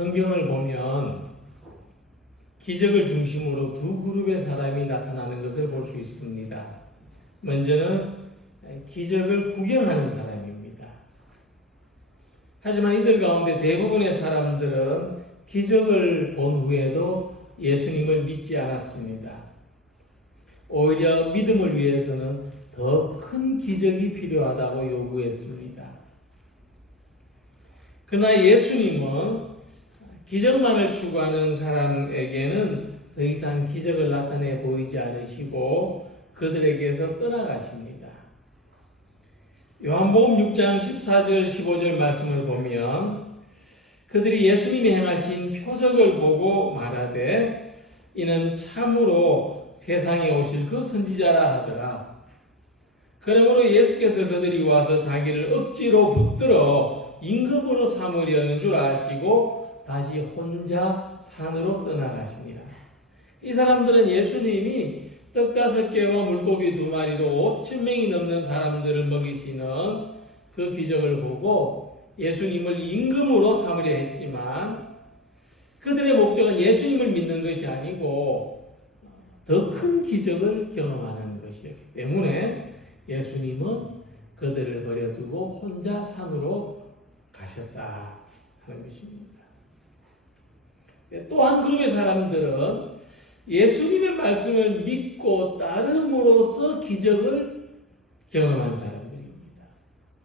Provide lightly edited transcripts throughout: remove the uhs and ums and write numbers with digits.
성경을 보면 기적을 중심으로 두 그룹의 사람이 나타나는 것을 볼 수 있습니다. 먼저는 기적을 구경하는 사람입니다. 하지만 이들 가운데 대부분의 사람들은 기적을 본 후에도 예수님을 믿지 않았습니다. 오히려 믿음을 위해서는 더 큰 기적이 필요하다고 요구했습니다. 그러나 예수님은 기적만을 추구하는 사람에게는 더 이상 기적을 나타내 보이지 않으시고 그들에게서 떠나가십니다. 요한복음 6장 14절 15절 말씀을 보면 그들이 예수님이 행하신 표적을 보고 말하되 이는 참으로 세상에 오실 그 선지자라 하더라. 그러므로 예수께서 그들이 와서 자기를 억지로 붙들어 임금으로 삼으려는 줄 아시고 다시 혼자 산으로 떠나가시니라. 이 사람들은 예수님이 떡 5개와 물고기 2마리로 5,000명이 넘는 사람들을 먹이시는 그 기적을 보고 예수님을 임금으로 삼으려 했지만 그들의 목적은 예수님을 믿는 것이 아니고 더 큰 기적을 경험하는 것이었기 때문에 예수님은 그들을 버려두고 혼자 산으로 가셨다 하는 것입니다. 또 한 그룹의 사람들은 예수님의 말씀을 믿고 따름으로써 기적을 경험한 사람들입니다.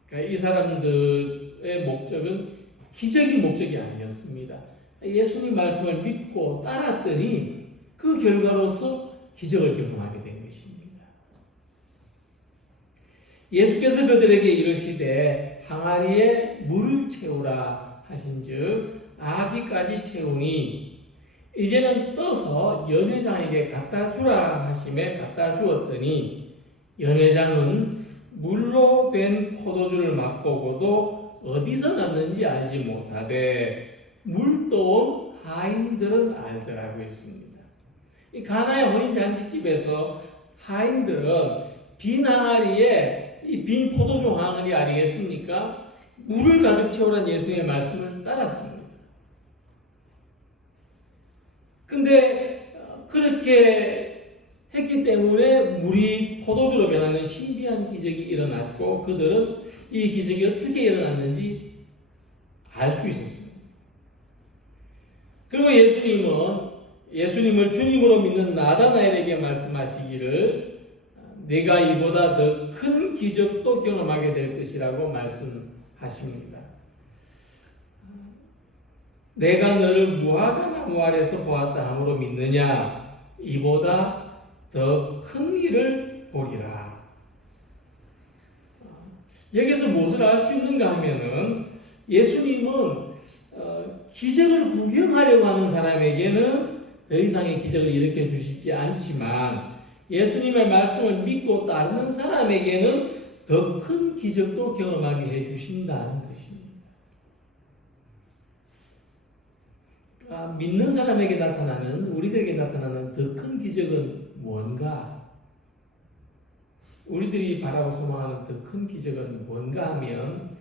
그러니까 이 사람들의 목적은 기적이 목적이 아니었습니다. 예수님 말씀을 믿고 따랐더니 그 결과로서 기적을 경험하게 된 것입니다. 예수께서 그들에게 이르시되 항아리에 물을 채우라 하신즉 아기까지 채우니 이제는 떠서 연회장에게 갖다 주라 하심에 갖다 주었더니 연회장은 물로 된 포도주를 맛보고도 어디서 났는지 알지 못하되 물 떠온 하인들은 알더라고 했습니다. 이 가나의 혼인잔치집에서 하인들은 빈 항아리에 이 빈 포도주 항아리 아니겠습니까? 물을 가득 채우라는 예수님의 말씀을 따랐습니다. 근데 그렇게 했기 때문에 물이 포도주로 변하는 신비한 기적이 일어났고 그들은 이 기적이 어떻게 일어났는지 알 수 있었습니다. 그리고 예수님을 주님으로 믿는 나다나엘에게 말씀하시기를 내가 이보다 더 큰 기적도 경험하게 될 것이라고 말씀하십니다. 내가 너를 무화과 나무 아래서 보았다 함으로 믿느냐? 이보다 더 큰 일을 보리라. 여기서 무엇을 알 수 있는가 하면은 예수님은 기적을 구경하려고 하는 사람에게는 더 이상의 기적을 일으켜 주시지 않지만 예수님의 말씀을 믿고 따르는 사람에게는 더 큰 기적도 경험하게 해주신다는 것입니다. 믿는 사람에게 나타나는, 우리들에게 나타나는 더 큰 기적은 뭔가? 우리들이 바라고 소망하는 더 큰 기적은 뭔가 하면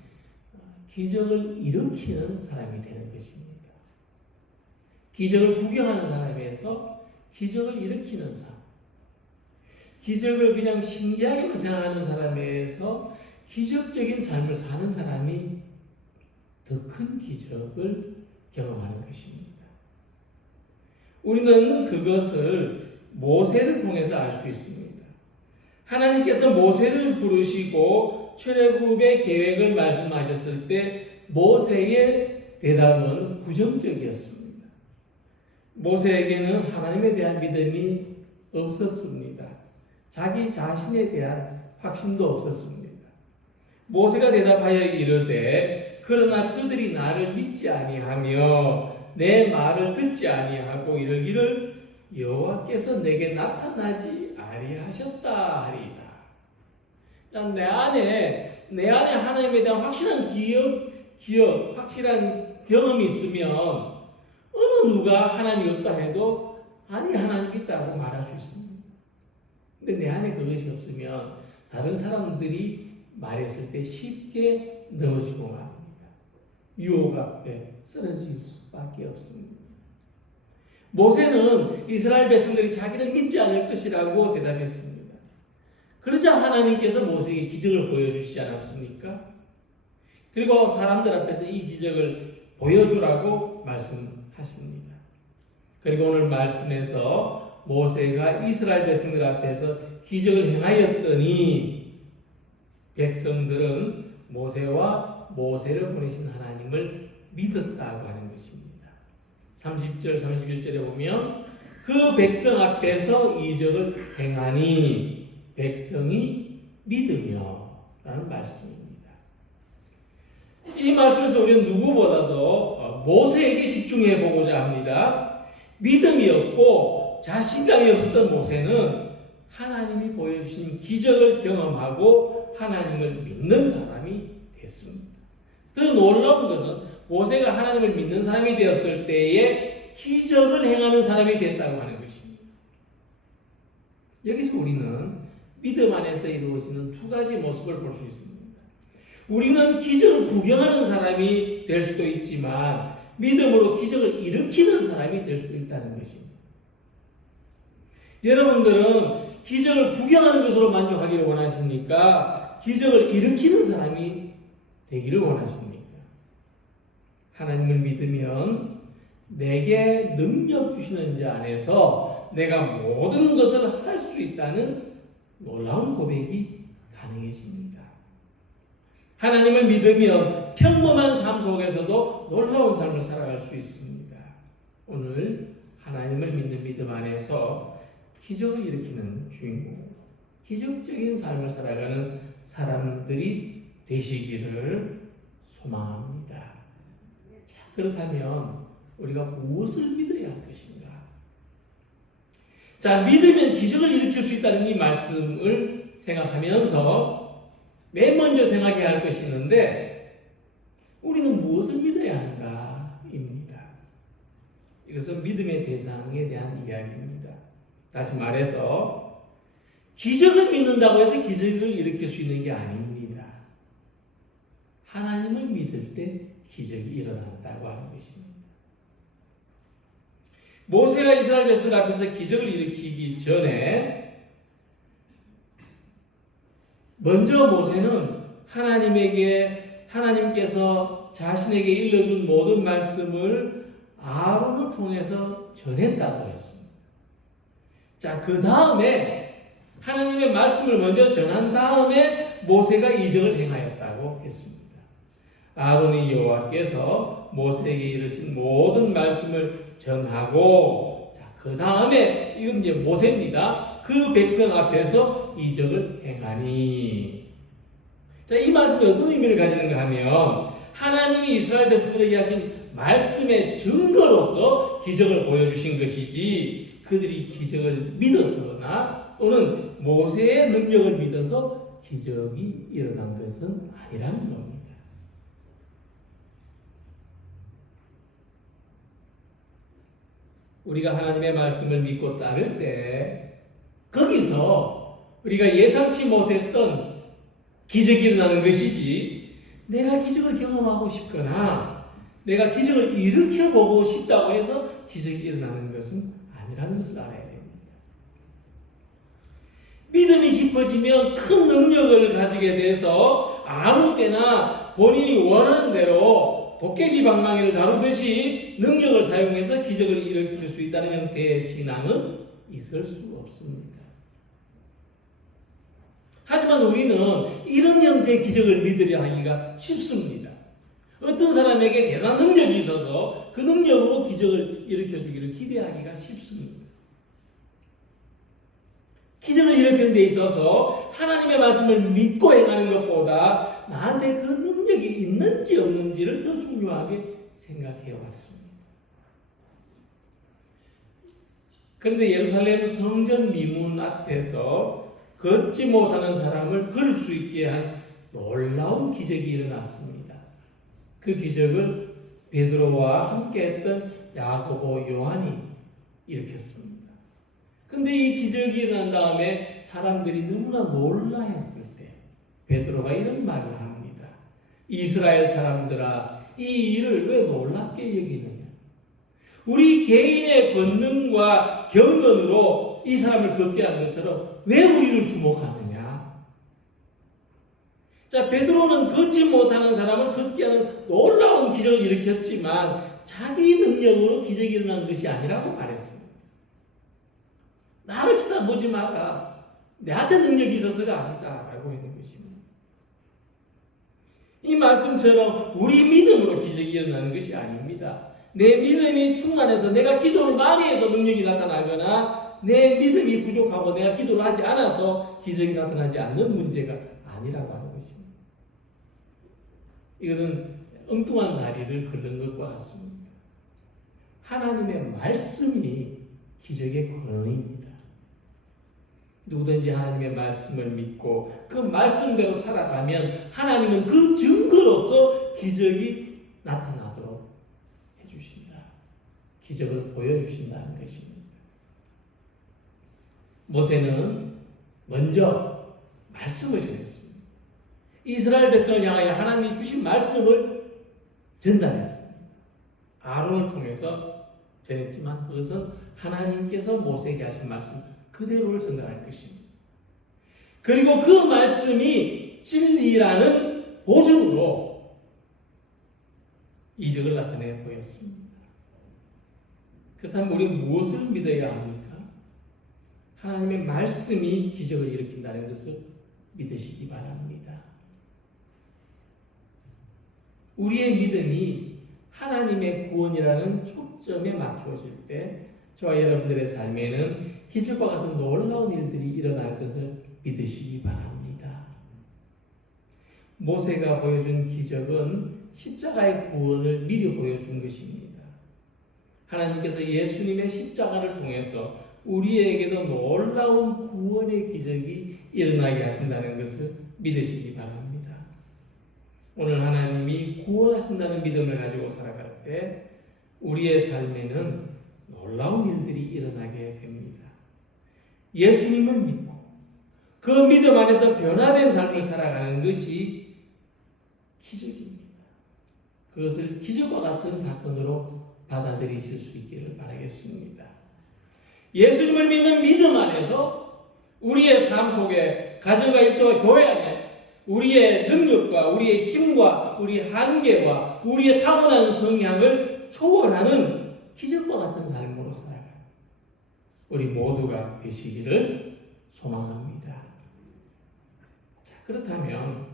기적을 일으키는 사람이 되는 것입니다. 기적을 구경하는 사람에서 기적을 일으키는 사람. 기적을 그냥 신기하게만 생각하는 사람에서 기적적인 삶을 사는 사람이 더 큰 기적을 경험하는 것입니다. 우리는 그것을 모세를 통해서 알 수 있습니다. 하나님께서 모세를 부르시고 출애굽의 계획을 말씀하셨을 때 모세의 대답은 부정적이었습니다. 모세에게는 하나님에 대한 믿음이 없었습니다. 자기 자신에 대한 확신도 없었습니다. 모세가 대답하여 이르되 그러나 그들이 나를 믿지 아니하며 내 말을 듣지 아니하고 이르기를 여호와께서 내게 나타나지 아니하셨다 하리이다. 내 안에 하나님에 대한 확실한 기억, 확실한 경험이 있으면 어느 누가 하나님이 없다 해도 아니 하나님 있다고 말할 수 있습니다. 근데 내 안에 그것이 없으면 다른 사람들이 말했을 때 쉽게 넘어지고 맙니다. 유혹 앞에 쓰러질 수밖에 없습니다. 모세는 이스라엘 백성들이 자기를 믿지 않을 것이라고 대답했습니다. 그러자 하나님께서 모세에게 기적을 보여주시지 않았습니까? 그리고 사람들 앞에서 이 기적을 보여주라고 말씀하십니다. 그리고 오늘 말씀에서 모세가 이스라엘 백성들 앞에서 기적을 행하였더니 백성들은 모세와 모세를 보내신 하나님을 믿었다고 하는 것입니다. 30절, 31절에 보면 그 백성 앞에서 이적을 행하니 백성이 믿으며 라는 말씀입니다. 이 말씀에서 우리는 누구보다도 모세에게 집중해 보고자 합니다. 믿음이 없고 자신감이 없었던 모세는 하나님이 보여주신 기적을 경험하고 하나님을 믿는 사람이 됐습니다. 더 놀라운 것은 모세가 하나님을 믿는 사람이 되었을 때에 기적을 행하는 사람이 됐다고 하는 것입니다. 여기서 우리는 믿음 안에서 이루어지는 두 가지 모습을 볼 수 있습니다. 우리는 기적을 구경하는 사람이 될 수도 있지만 믿음으로 기적을 일으키는 사람이 될 수도 있다는 것입니다. 여러분들은 기적을 구경하는 것으로 만족하기를 원하십니까? 기적을 일으키는 사람이 되기를 원하십니까? 하나님을 믿으면 내게 능력 주시는 자 안에서 내가 모든 것을 할 수 있다는 놀라운 고백이 가능해집니다. 하나님을 믿으면 평범한 삶 속에서도 놀라운 삶을 살아갈 수 있습니다. 오늘 하나님을 믿는 믿음 안에서 기적을 일으키는 주인공, 기적적인 삶을 살아가는 사람들이 되시기를 소망합니다. 자, 그렇다면 우리가 무엇을 믿어야 할 것인가? 자, 믿으면 기적을 일으킬 수 있다는 이 말씀을 생각하면서 맨 먼저 생각해야 할 것이 있는데 우리는 무엇을 믿어야 하는가입니다. 이것은 믿음의 대상에 대한 이야기입니다. 다시 말해서 기적을 믿는다고 해서 기적을 일으킬 수 있는 게 아닙니다. 하나님을 믿을 때 기적이 일어난다고 하는 것입니다. 모세가 이스라엘 백성 앞에서 기적을 일으키기 전에 먼저 모세는 하나님께서 자신에게 일러준 모든 말씀을 아론을 통해서 전했다고 했습니다. 자, 그 다음에 하나님의 말씀을 먼저 전한 다음에 모세가 이적을 행하였다고 했습니다. 아론이 여호와께서 모세에게 이르신 모든 말씀을 전하고, 자, 그 다음에 이건 이제 모세입니다. 그 백성 앞에서 이적을 행하니. 자, 이 말씀이 어떤 의미를 가지는가 하면 하나님이 이스라엘 백성들에게 하신 말씀의 증거로서 기적을 보여주신 것이지 그들이 기적을 믿어서나 또는 모세의 능력을 믿어서 기적이 일어난 것은 아니라는 겁니다. 우리가 하나님의 말씀을 믿고 따를 때 거기서 우리가 예상치 못했던 기적이 일어나는 것이지 내가 기적을 경험하고 싶거나 내가 기적을 일으켜보고 싶다고 해서 기적이 일어나는 것은 아니라는 것을 알아야 됩니다. 믿음이 깊어지면 큰 능력을 가지게 돼서 아무 때나 본인이 원하는 대로 도깨비 방망이를 다루듯이 능력을 사용해서 기적을 일으킬 수 있다는 형태의 신앙은 있을 수 없습니다. 하지만 우리는 이런 형태의 기적을 믿으려 하기가 쉽습니다. 어떤 사람에게 대단한 능력이 있어서 그 능력으로 기적을 일으켜주기를 기대하기가 쉽습니다. 기적을 일으키는 데 있어서 하나님의 말씀을 믿고 행하는 것보다 나한테 그 능력이 있는지 없는지를 더 중요하게 생각해 왔습니다. 그런데 예루살렘 성전 미문 앞에서 걷지 못하는 사람을 걸을 수 있게 한 놀라운 기적이 일어났습니다. 그 기적을 베드로와 함께했던 야고보, 요한이 일으켰습니다. 근데 이 기적이 일어난 다음에 사람들이 너무나 놀라했을 때 베드로가 이런 말을 합니다. 이스라엘 사람들아, 이 일을 왜 놀랍게 여기느냐? 우리 개인의 권능과 경건으로 이 사람을 걷게 한 것처럼 왜 우리를 주목하느냐? 자, 베드로는 걷지 못하는 사람을 걷게 하는 놀라운 기적을 일으켰지만 자기 능력으로 기적이 일어난 것이 아니라고 말했습니다. 나를 쳐다보지 마라. 내한테 능력이 있어서가 아니다. 라고 했는 것입니다. 이 말씀처럼 우리 믿음으로 기적이 일어나는 것이 아닙니다. 내 믿음이 충만해서 내가 기도를 많이 해서 능력이 나타나거나 내 믿음이 부족하고 내가 기도를 하지 않아서 기적이 나타나지 않는 문제가 아니라고 하는 것입니다. 이거는 엉뚱한 다리를 걷는 것과 같습니다. 하나님의 말씀이 기적의 근원입니다. 누구든지 하나님의 말씀을 믿고 그 말씀대로 살아가면 하나님은 그 증거로서 기적이 나타나도록 해주신다. 기적을 보여주신다는 것입니다. 모세는 먼저 말씀을 전했습니다. 이스라엘 백성을 향하여 하나님이 주신 말씀을 전달했습니다. 아론을 통해서 전했지만 그것은 하나님께서 모세에게 하신 말씀 그대로를 전달할 것입니다. 그리고 그 말씀이 진리라는 보증으로 이적을 나타내 보였습니다. 그렇다면 우리는 무엇을 믿어야 합니까? 하나님의 말씀이 기적을 일으킨다는 것을 믿으시기 바랍니다. 우리의 믿음이 하나님의 구원이라는 초점에 맞추어질 때 저와 여러분들의 삶에는 기적과 같은 놀라운 일들이 일어날 것을 믿으시기 바랍니다. 모세가 보여준 기적은 십자가의 구원을 미리 보여준 것입니다. 하나님께서 예수님의 십자가를 통해서 우리에게도 놀라운 구원의 기적이 일어나게 하신다는 것을 믿으시기 바랍니다. 오늘 하나님이 구원하신다는 믿음을 가지고 살아갈 때 우리의 삶에는 놀라운 일들이 일어나게 됩니다. 예수님을 믿고 그 믿음 안에서 변화된 삶을 살아가는 것이 기적입니다. 그것을 기적과 같은 사건으로 받아들이실 수 있기를 바라겠습니다. 예수님을 믿는 믿음 안에서 우리의 삶 속에 가정과 일터와 교회 안에 우리의 능력과 우리의 힘과 우리의 한계와 우리의 타고난 성향을 초월하는 기적과 같은 삶으로 살아가요. 우리 모두가 되시기를 소망합니다. 자, 그렇다면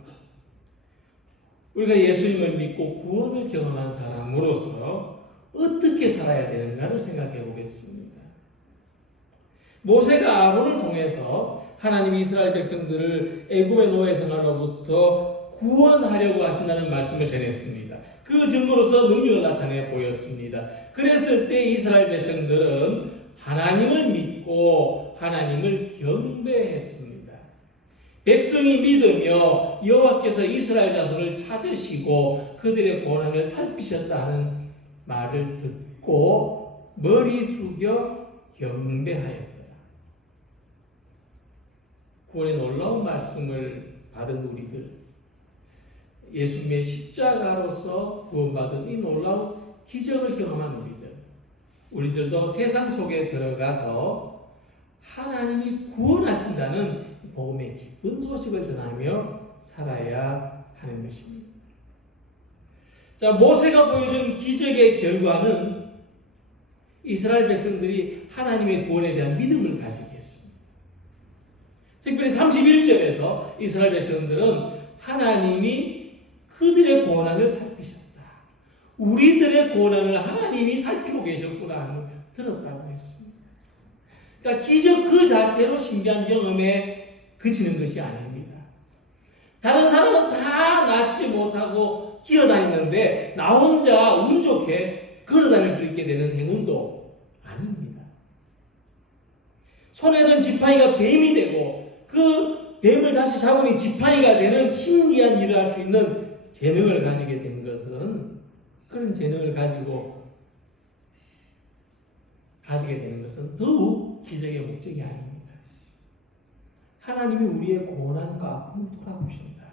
우리가 예수님을 믿고 구원을 경험한 사람으로서 어떻게 살아야 되는가를 생각해 보겠습니다. 모세가 아론을 통해서 하나님이 이스라엘 백성들을 애굽의 노예 생활로부터 구원하려고 하신다는 말씀을 전했습니다. 그 증거로서 능력을 나타내 보였습니다. 그랬을 때 이스라엘 백성들은 하나님을 믿고 하나님을 경배했습니다. 백성이 믿으며 여호와께서 이스라엘 자손을 찾으시고 그들의 고난을 살피셨다는 말을 듣고 머리 숙여 경배하였다. 구원의 놀라운 말씀을 받은 우리들, 예수님의 십자가로서 구원받은 이 놀라운 기적을 경험한 우리들도 세상 속에 들어가서 하나님이 구원하신다는 복음의 기쁜 소식을 전하며 살아야 하는 것입니다. 자, 모세가 보여준 기적의 결과는 이스라엘 백성들이 하나님의 구원에 대한 믿음을 가지게 했습니다. 특별히 31절에서 이스라엘 백성들은 하나님이 그들의 고난을 살피셨다. 우리들의 고난을 하나님이 살피고 계셨구나 하는 들었다고 했습니다. 그러니까 기적 그 자체로 신비한 경험에 그치는 것이 아닙니다. 다른 사람은 다 낫지 못하고 기어다니는데 나 혼자 운 좋게 걸어다닐 수 있게 되는 행운도 아닙니다. 손에 든 지팡이가 뱀이 되고 그 뱀을 다시 잡으니 지팡이가 되는 신기한 일을 할 수 있는 재능을 가지게 된 것은 그런 재능을 가지게 되는 것은 더욱 기적의 목적이 아닙니다. 하나님이 우리의 고난과 아픔을 돌아보신다.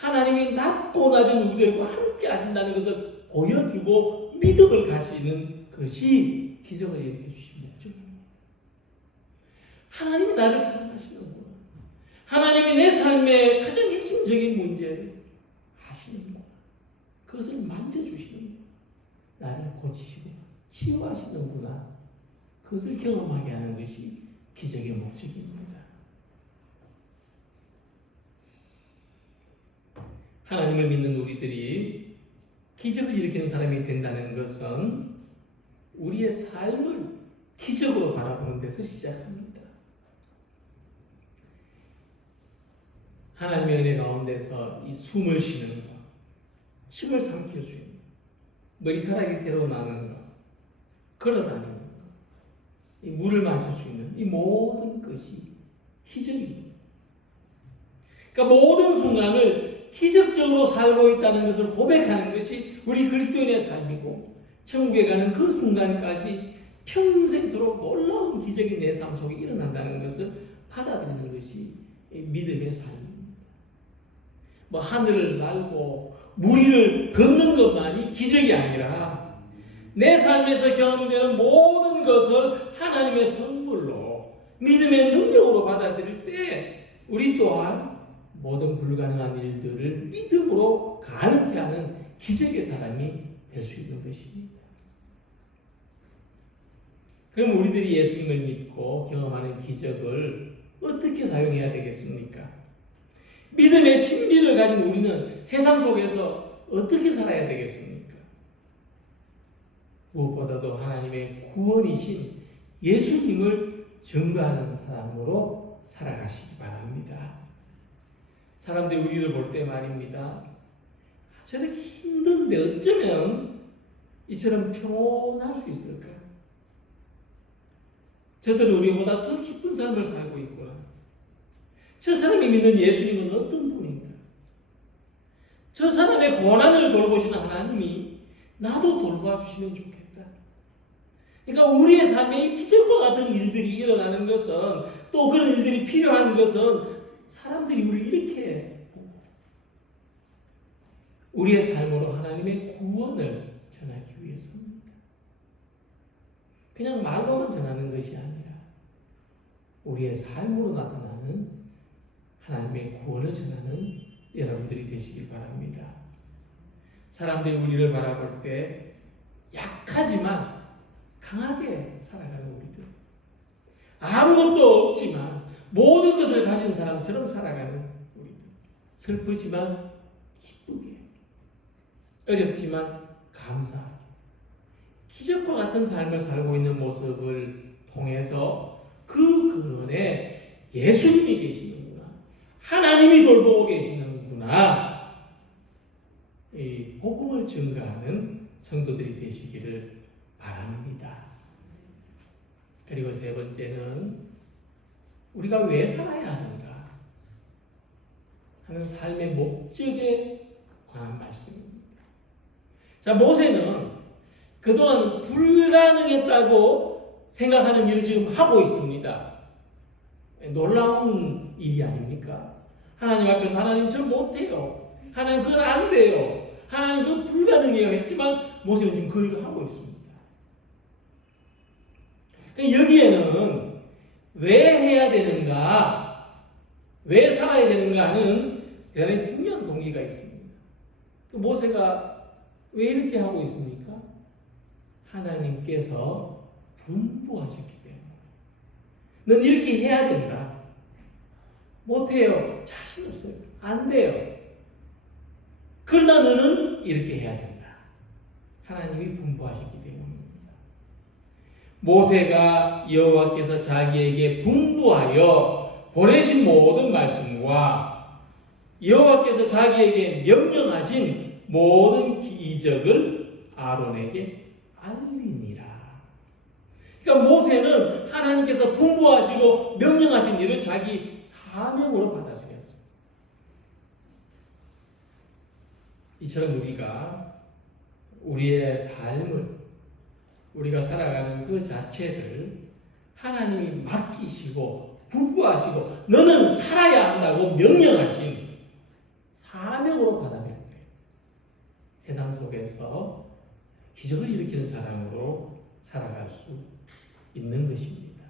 하나님이 낮고 낮은 우리들과 함께 하신다는 것을 보여주고 믿음을 가지는 것이 기적을 일으켜 주신 목적입니다. 하나님이 나를 사랑하시는구나. 하나님이 내 삶의 가장 핵심적인 문제를 아시는구나. 그것을 만져주시는구나. 나를 고치시고 치유하시는구나. 그것을 경험하게 하는 것이 기적의 목적입니다. 하나님을 믿는 우리들이 기적을 일으키는 사람이 된다는 것은 우리의 삶을 기적으로 바라보는 데서 시작합니다. 하나님의 은혜 가운데서 이 숨을 쉬는 것, 침을 삼킬 수 있는 것, 머리카락이 새로 나는 것, 걸어다니는 것, 이 물을 마실 수 있는 이 모든 것이 기적입니다. 그러니까 모든 순간을 기적적으로 살고 있다는 것을 고백하는 것이 우리 그리스도인의 삶이고, 천국에 가는 그 순간까지 평생토록 놀라운 기적이 내 삶 속에 일어난다는 것을 받아들이는 것이 믿음의 삶입니다. 뭐 하늘을 날고 물 위를 걷는 것만이 기적이 아니라 내 삶에서 경험되는 모든 것을 하나님의 선물로 믿음의 능력으로 받아들일 때 우리 또한 모든 불가능한 일들을 믿음으로 가능케 하는 기적의 사람이 될 수 있는 것입니다. 그럼 우리들이 예수님을 믿고 경험하는 기적을 어떻게 사용해야 되겠습니까? 믿음의 신비를 가진 우리는 세상 속에서 어떻게 살아야 되겠습니까? 무엇보다도 하나님의 구원이신 예수님을 증거하는 사람으로 살아가시기 바랍니다. 사람들이 우리를 볼 때 말입니다. 저렇게 힘든데 어쩌면 이처럼 평온할 수 있을까? 저들은 우리보다 더 기쁜 삶을 살고 있구나. 저 사람이 믿는 예수님은 어떤 분인가? 저 사람의 고난을 돌보시는 하나님이 나도 돌봐주시면 좋겠다. 그러니까 우리의 삶에 기적과 같은 일들이 일어나는 것은, 또 그런 일들이 필요한 것은 사람들이 우리를 이렇게 보고 우리의 삶으로 하나님의 구원을 전하기 위해서입니다. 그냥 말로만 전하는 것이 아니라 우리의 삶으로 나타나는 하나님의 구원을 전하는 여러분들이 되시길 바랍니다. 사람들이 우리를 바라볼 때 약하지만 강하게 살아가는 우리들, 아무것도 없지만 모든 것을 가진 사람처럼 살아가는 우리들, 슬프지만 기쁘게, 어렵지만 감사하게, 기적과 같은 삶을 살고 있는 모습을 통해서 그 근원에 예수님이 계시는구나, 하나님이 돌보고 계시는구나, 이 복음을 증거하는 성도들이 되시기를 바랍니다. 그리고 세 번째는 우리가 왜 살아야 하는가 하는 삶의 목적에 관한 말씀입니다. 자, 모세는 그동안 불가능했다고 생각하는 일을 지금 하고 있습니다. 놀라운 일이 아닙니까? 하나님 앞에서 하나님 저 못해요, 하나님 그건 안 돼요, 하나님 그건 불가능해요 했지만 모세는 지금 그 일을 하고 있습니다. 그러니까 여기에는 왜 해야 되는가, 왜 살아야 되는가 하는 대단히 중요한 동기가 있습니다. 모세가 왜 이렇게 하고 있습니까? 하나님께서 분부하셨기 때문에. 넌 이렇게 해야 된다. 못해요, 자신 없어요, 안 돼요, 그러나 너는 이렇게 해야 된다. 하나님이 분부하셨기 때문입니다. 모세가 여호와께서 자기에게 분부하여 보내신 모든 말씀과 여호와께서 자기에게 명령하신 모든 기적을 아론에게 알리니라. 그러니까 모세는 하나님께서 분부하시고 명령하신 일을 자기 사명으로 받아들였습니다. 이처럼 우리가 우리의 삶을, 우리가 살아가는 그 자체를 하나님이 맡기시고 분부하시고 너는 살아야 한다고 명령하신 사명으로 받아들일 때 세상 속에서 기적을 일으키는 사람으로 살아갈 수 있는 것입니다.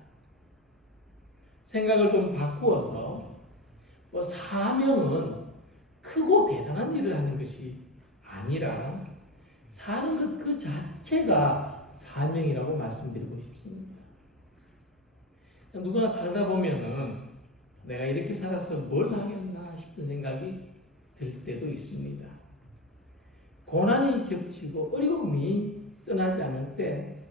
생각을 좀 바꾸어서 사명은 크고 대단한 일을 하는 것이 아니라 사는 것 그 자체가 사명이라고 말씀드리고 싶습니다. 누구나 살다 보면은 내가 이렇게 살아서 뭘 하겠나 싶은 생각이 들 때도 있습니다. 고난이 겹치고 어려움이 떠나지 않을 때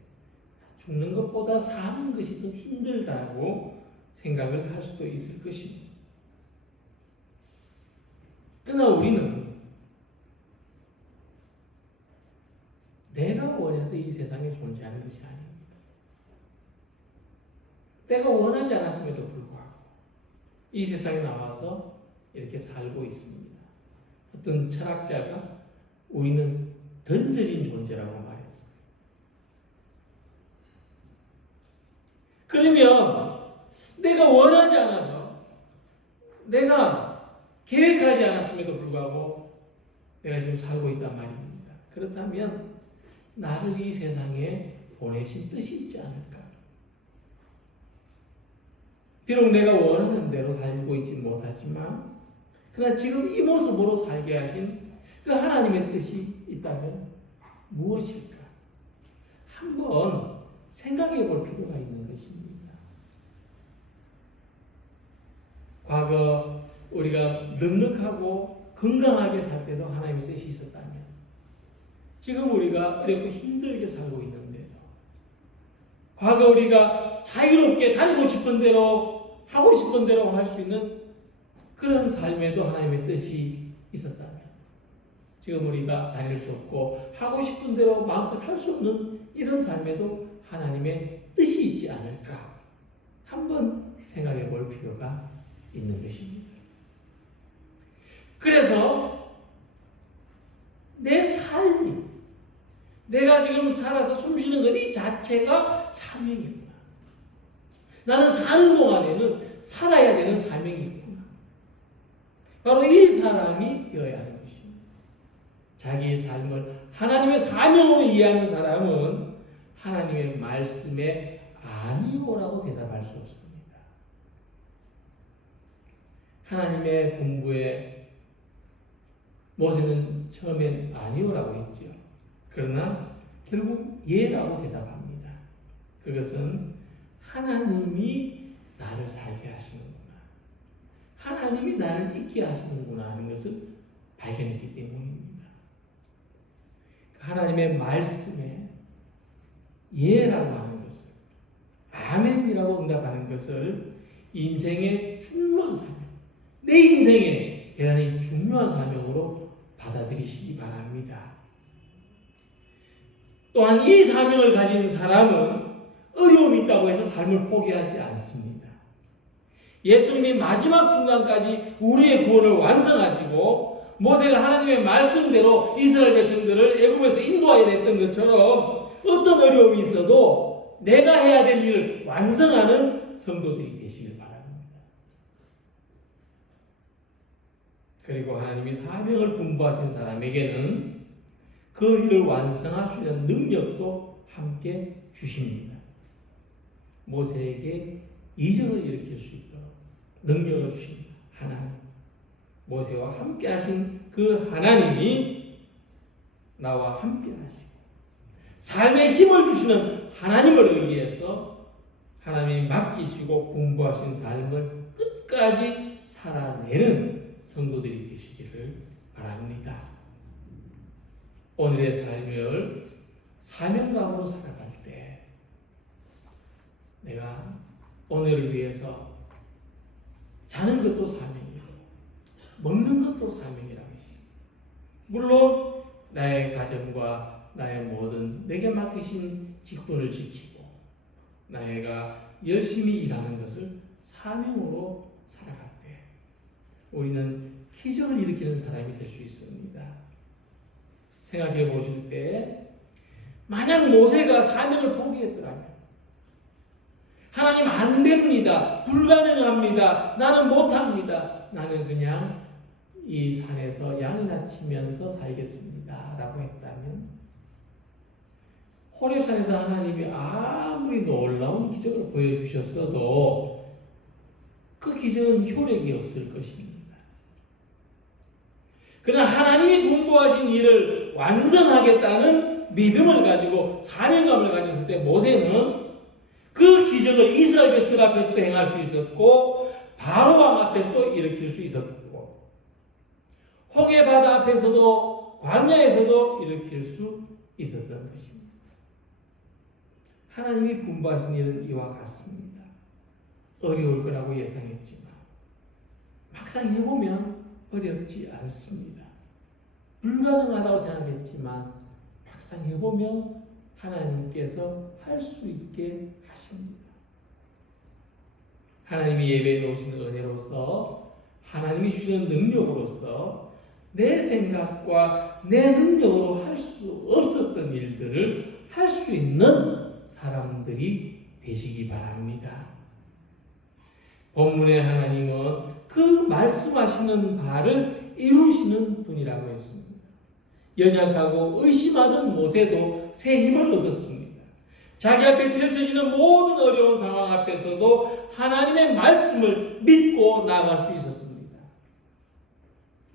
죽는 것보다 사는 것이 더 힘들다고 생각을 할 수도 있을 것입니다. 그러나 우리는 내가 원해서 이 세상에 존재하는 것이 아닙니다. 내가 원하지 않았음에도 불구하고 이 세상에 나와서 이렇게 살고 있습니다. 어떤 철학자가 우리는 던져진 존재라고 말했습니다. 그러면 내가 원하지 않아서 내가 계획하지 않았음에도 불구하고 내가 지금 살고 있단 말입니다. 그렇다면 나를 이 세상에 보내신 뜻이 있지 않을까? 비록 내가 원하는 대로 살고 있지 못하지만 그러나 지금 이 모습으로 살게 하신 그 하나님의 뜻이 있다면 무엇일까? 한번 생각해 볼 필요가 있는 것입니다. 과거 우리가 넉넉하고 건강하게 살 때도 하나님의 뜻이 있었다면 지금 우리가 어렵고 힘들게 살고 있는데도 과거 우리가 자유롭게 다니고 싶은 대로 하고 싶은 대로 할 수 있는 그런 삶에도 하나님의 뜻이 있었다면 지금 우리가 다닐 수 없고 하고 싶은 대로 마음껏 할 수 없는 이런 삶에도 하나님의 뜻이 있지 않을까 한번 생각해 볼 필요가 있는 것입니다. 그래서 내 삶이 내가 지금 살아서 숨쉬는 것 이 자체가 사명이구나. 나는 사는 동안에는 살아야 되는 사명이 있구나. 바로 이 사람이 되어야 하는 것입니다. 자기의 삶을 하나님의 사명으로 이해하는 사람은 하나님의 말씀에 아니오라고 대답할 수 없습니다. 하나님의 분부에 모세는 처음엔 아니오라고 했죠. 그러나 결국 예라고 대답합니다. 그것은 하나님이 나를 살게 하시는구나. 하나님이 나를 있게 하시는구나 하는 것을 발견했기 때문입니다. 하나님의 말씀에 예라고 하는 것을 아멘이라고 응답하는 것을 인생의 중요한 사명, 내 인생의 대단히 중요한 사명으로 받아들이시기 바랍니다. 또한 이 사명을 가진 사람은 어려움이 있다고 해서 삶을 포기하지 않습니다. 예수님이 마지막 순간까지 우리의 구원을 완성하시고 모세가 하나님의 말씀대로 이스라엘 백성들을 애굽에서 인도하여 냈던 것처럼 어떤 어려움이 있어도 내가 해야 될 일을 완성하는 성도들이 되시길 바랍니다. 그리고 하나님이 사명을 분부하신 사람에게는 그 일을 완성할 수 있는 능력도 함께 주십니다. 모세에게 이적을 일으킬 수 있도록 능력을 주신 하나님, 모세와 함께 하신 그 하나님이 나와 함께 하시고 삶에 힘을 주시는 하나님을 의지해서 하나님이 맡기시고 분부하신 삶을 끝까지 살아내는 성도들이 되시기를 바랍니다. 오늘의 삶을 사명감으로 살아갈 때 내가 오늘을 위해서 자는 것도 사명이고 먹는 것도 사명이라고. 물론 나의 가정과 나의 모든 내게 맡기신 직분을 지키고 내가 열심히 일하는 것을 사명으로 살아갈 때 우리는 기적을 일으키는 사람이 될 수 있습니다. 생각해 보실 때 만약 모세가 사명을 포기했더라면 하나님 안 됩니다. 불가능합니다. 나는 못합니다. 나는 그냥 이 산에서 양이나 치면서 살겠습니다 라고 했다면, 호렙산에서 하나님이 아무리 놀라운 기적을 보여주셨어도 그 기적은 효력이 없을 것입니다. 그러나 하나님이 분부하신 일을 완성하겠다는 믿음을 가지고 사명감을 가졌을 때 모세는 그 기적을 이스라엘 백성들 앞에서도 행할 수 있었고 바로 왕 앞에서도 일으킬 수 있었고 홍해 바다 앞에서도 광야에서도 일으킬 수 있었던 것입니다. 하나님이 분부하신 일은 이와 같습니다. 어려울 거라고 예상했지만 막상 해보면 어렵지 않습니다. 불가능하다고 생각했지만 막상 해보면 하나님께서 할 수 있게 하십니다. 하나님이 예배에 놓으신 은혜로서 하나님이 주시는 능력으로서 내 생각과 내 능력으로 할 수 없었던 일들을 할 수 있는 사람들이 되시기 바랍니다. 본문의 하나님은 그 말씀하시는 바를 이루시는 분이라고 했습니다. 연약하고 의심하던 모세도 새 힘을 얻었습니다. 자기 앞에 펼쳐지는 모든 어려운 상황 앞에서도 하나님의 말씀을 믿고 나아갈 수 있었습니다.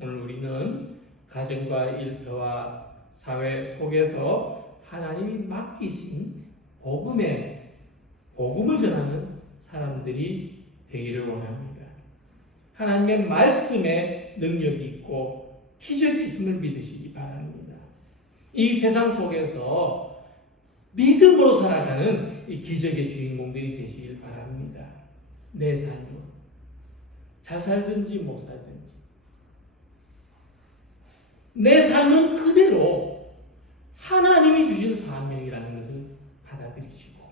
오늘 우리는 가정과 일터와 사회 속에서 하나님이 맡기신 복음을 전하는 사람들이 되기를 원합니다. 하나님의 말씀에 능력이 있고 기적이 있음을 믿으시기 바랍니다. 이 세상 속에서 믿음으로 살아가는 이 기적의 주인공들이 되시길 바랍니다. 내 삶은 잘 살든지 못 살든지 내 삶은 그대로 하나님이 주신 사명이라는 것을 받아들이시고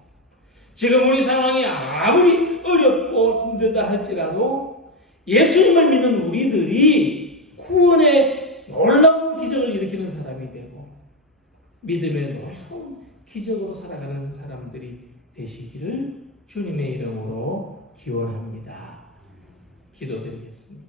지금 우리 상황이 아무리 어렵고 힘들다 할지라도 예수님을 믿는 우리들이 구원의 놀라운 기적을 일으키는 사람이 되고 믿음의 놀라운 기적으로 살아가는 사람들이 되시기를 주님의 이름으로 기원합니다. 기도드리겠습니다.